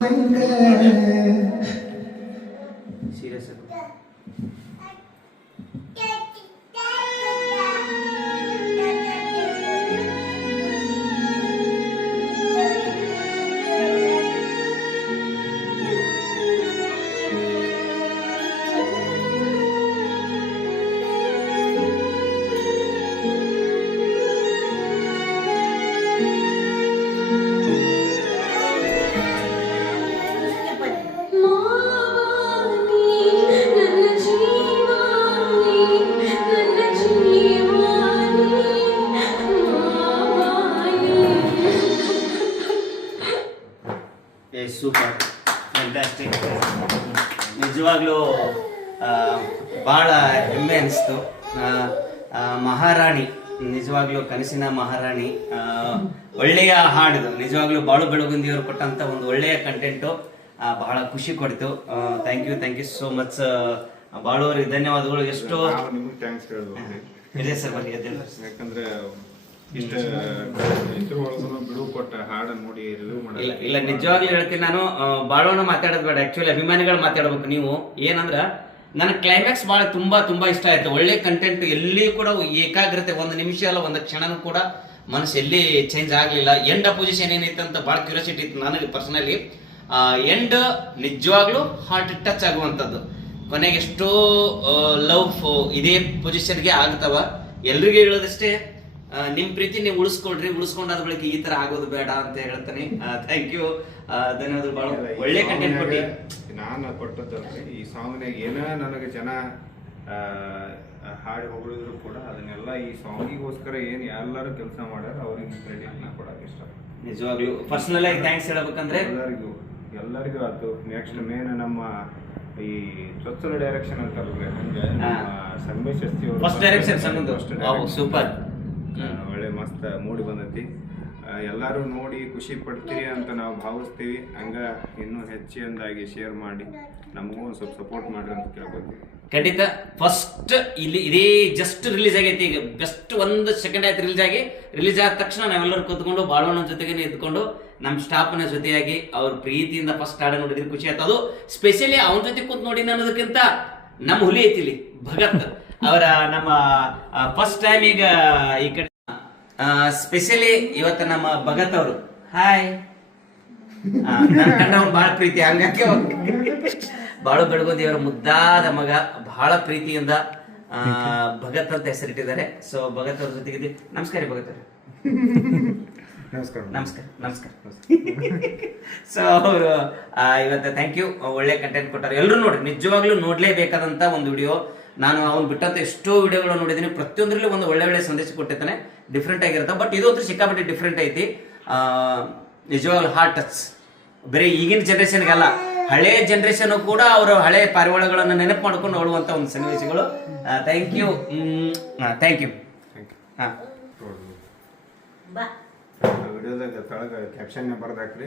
Serious super fantastic. ನಿಜವಾಗ್ಲೂ ಭಾಳ ಹೆಮ್ಮೆ ಅನಿಸ್ತು. ಮಹಾರಾಣಿ, ನಿಜವಾಗ್ಲೂ ಕನಸಿನ ಮಹಾರಾಣಿ. ಒಳ್ಳೆಯ ಹಾಡಿದು, ನಿಜವಾಗ್ಲೂ ಬಾಳು ಬೆಳಗುಂದಿಯವರು ಕೊಟ್ಟಂತ ಒಂದು ಒಳ್ಳೆಯ ಕಂಟೆಂಟು ಬಹಳ ಖುಷಿ ಕೊಡ್ತು. ಥ್ಯಾಂಕ್ ಯು ಸೋ ಮಚ್ ಬಾಳು ಅವ್ರಿಗೆ ಧನ್ಯವಾದಗಳು. ಎಷ್ಟೋ ಥ್ಯಾಂಕ್ಸ್ ಇದೆ ಸರ್. ಬರೀ ಯಾಕಂದ್ರೆ ಬಿಡುವು ಕೊಟ್ಟ ಹಾಡನ್ನು ನೋಡಿ ರಿವ್ಯೂ ಮಾಡಿ ಇಲ್ಲ ನಿಜವಾಗ್ಲೂ ಹೇಳ್ತೀನಿ ನಾನು. ಬಾಳೋನ ಮಾತಾಡೋದು ಬೇಡ, ಆಕ್ಚುಲಿ ಅಭಿಮಾನಿಗಳು ಮಾತಾಡ್ಬೇಕು. ನೀವು ಏನಂದ್ರ ನನ್ನ ಕ್ಲೈಮ್ಯಾಕ್ಸ್ ಭಾಳ ತುಂಬಾ ಇಷ್ಟ ಆಯ್ತು. ಒಳ್ಳೆ ಕಂಟೆಂಟ್, ಎಲ್ಲಿ ಕೂಡ ಏಕಾಗ್ರತೆ, ಒಂದು ನಿಮಿಷ ಅಲ್ಲ ಒಂದು ಕ್ಷಣನೂ ಕೂಡ ಮನಸ್ಸು ಎಲ್ಲಿ ಚೇಂಜ್ ಆಗಲಿಲ್ಲ. ಎಂಡ್ ಅಪೋಸಿಷನ್ ಏನೈತೆ ಅಂತ ಭಾಳ ಕ್ಯೂರಿಯಾಸಿಟಿ ಇತ್ತು ನನಗೆ ಪರ್ಸನಲಿ. ಎಂಡ್ ನಿಜವಾಗ್ಲೂ ಹಾರ್ಟ್ ಟಚ್ ಆಗುವಂಥದ್ದು. ಕೊನೆಗೆ ಎಷ್ಟೋ ಲವ್ ಇದೇ ಪೊಸಿಷನ್ಗೆ ಆಗ್ತಾವ. ಎಲ್ರಿಗೂ ಹೇಳೋದಷ್ಟೇ, ನಿಮ್ ಪ್ರೀತಿ ನೀವು ಉಳಿಸ್ಕೊಂಡಾದ ಬಳಿಕ ಈ ತರ ಆಗೋದು ಬೇಡ ಅಂತ ಹೇಳ್ತೀನಿ. ಥ್ಯಾಂಕ್ ಯು, ಧನ್ಯವಾದ. ಭಾಳ ಒಳ್ಳೆ ಕಂಟೆಂಟ್ ಕೊಟ್ಟಿ. ನಾನು ಕೊಟ್ಟದ್ದಲ್ರಿ ಈ ಸಾಂಗ್ನಾಗ ಏನೋ ನನಗೆ ಜನ ಹಾಡಿ ಹೊಗಳಿದ್ರು ಕೂಡ ಅದನ್ನೆಲ್ಲ ಈ ಸಾಂಗಿಗೋಸ್ಕರ ಏನು ಎಲ್ಲರೂ ಕೆಲಸ ಮಾಡ್ಯಾರ ಅವ್ರಿಗೆ ಕ್ರೆಡಿಟ್ ನಾ ಕೊಡಕ್ಕೆ ಇಷ್ಟ. ನಿಜವಾಗ್ಲೂ ಪರ್ಸನಲ್ ಆಗಿ ಥ್ಯಾಂಕ್ಸ್ ಹೇಳ್ಬೇಕಂದ್ರೆ ಎಲ್ಲರಿಗೂ ಆಯ್ತು. ನೆಕ್ಸ್ಟ್ ಮೇನ್ ನಮ್ಮ ಈ ಚೊಚ್ಚಲ ಡೈರೆಕ್ಷನ್ ಅಂತಾರಲ್ರಿ, ಹಂಗೆ ಸಂಗಮೇಶ್ ಶಾಸ್ತ್ರಿ ಅವರು ಫಸ್ಟ್ ಡೈರೆಕ್ಷನ್ ಸೂಪರ್, ಒಳ್ಳೆ ಮಸ್ತ್ ಮೂಡಿ ಬಂದೈತಿ. ಎಲ್ಲರೂ ನೋಡಿ ಖುಷಿ ಪಡ್ತೀರಿ ಅಂತ ನಾವು ಭಾವಿಸ್ತೀವಿ. ಹಂಗ ಇನ್ನೂ ಹೆಚ್ಚಿನದಾಗಿ ಶೇರ್ ಮಾಡಿ ನಮಗೂ ಒಂದು ಸ್ವಲ್ಪ ಸಪೋರ್ಟ್ ಮಾಡ್ರಿ ಅಂತ ಕೇಳ್ಬೋದು. ಖಂಡಿತ. ಫಸ್ಟ್ ಇಲ್ಲಿ ಇದೇ ಜಸ್ಟ್ ರಿಲೀಸ್ ಆಗೈತಿ, ಈಗ ಜಸ್ಟ್ 1 ಸೆಕೆಂಡ್ ಆಯ್ತು ರಿಲೀಸ್ ಆದ ತಕ್ಷಣ ನಾವೆಲ್ಲರೂ ಕೂತ್ಕೊಂಡು ಬಾಳೋಣ ಜೊತೆಗೆ ಇದ್ಕೊಂಡು ನಮ್ಮ ಸ್ಟಾಫ್ನ ಜೊತೆಯಾಗಿ ಅವ್ರ ಪ್ರೀತಿಯಿಂದ ಫಸ್ಟ್ ಹಾಡ ನೋಡಿದ್ರೆ ಖುಷಿ ಆಯ್ತು. ಅದು ಸ್ಪೆಷಲಿ ಅವನ ಜೊತೆ ಕೂತ್ ನೋಡಿ ಅನ್ನೋದಕ್ಕಿಂತ ನಮ್ಮ ಹುಲಿ ಐತಿ ಇಲ್ಲಿ ಭಗತ್ ಅವರ ನಮ್ಮ ಫಸ್ಟ್ ಟೈಮ್ ಈಗ ಈ ಕಡೆ ಸ್ಪೆಷಲಿ ಇವತ್ತು ನಮ್ಮ ಭಗತ್ ಅವರು ಹಾಯ್ ನನ್ನ ಕಂಡ ಅವ್ನು ಬಹಳ ಪ್ರೀತಿ, ಹಂಗಾಗಿ ಬಾಳು ಬೆಳಗುಂದಿಯವರ ಮುದ್ದಾದ ಮಗ ಬಹಳ ಪ್ರೀತಿಯಿಂದ ಭಗತ್ ಅಂತ ಹೆಸರಿಟ್ಟಿದ್ದಾರೆ. ಸೊ ಭಗತ್ ಅವ್ರ ಜೊತೆಗೆ ನಮಸ್ಕಾರ ಭಗತ್ ಅವರು. ನಮಸ್ಕಾರ. ಸೊ ಅವರು ಇವತ್ತು ಥ್ಯಾಂಕ್ ಯು, ಒಳ್ಳೆ ಕಂಟೆಂಟ್ ಕೊಟ್ಟಾರೆ. ಎಲ್ಲರೂ ನೋಡ್ರಿ, ನಿಜವಾಗ್ಲೂ ನೋಡ್ಲೇಬೇಕಾದಂತ ಒಂದು ವಿಡಿಯೋ. ನಾನು ಅವ್ನು ಬಿಟ್ಟಂತ ಎಷ್ಟೋ ವಿಡಿಯೋಗಳು ನೋಡಿದ್ದೀನಿ, ಪ್ರತಿಯೊಂದರಲ್ಲಿ ಒಂದು ಒಳ್ಳೆ ಸಂದೇಶ ಕೊಟ್ಟಿರ್ತಾನೆ, ಡಿಫ್ರೆಂಟ್ ಆಗಿರುತ್ತೆ. ಬಟ್ ಇದು ಒಂದು ಸಿಕ್ಕಾಪಟ್ಟೆ ಡಿಫ್ರೆಂಟ್ ಐತಿ. ನಿಜವಾಗ್ಲೂ ಹಾರ್ಟ್ ಟಚ್. ಬರೀ ಈಗಿನ ಜನರೇಷನ್ಗೆಲ್ಲ, ಹಳೆ ಜನರೇಷನ್ ಕೂಡ ಅವರು ಹಳೆ ಪಾರಿವಾಳಗಳನ್ನು ನೆನಪು ಮಾಡ್ಕೊಂಡು ನೋಡುವಂತ ಒಂದು ಸನ್ನಿವೇಶಗಳು. Thank you. ವಿಡಿಯೋದಾಗ ತಳಗ ಕ್ಯಾಪ್ಷನ್ ಬರ್ದಾಕ್ರಿ.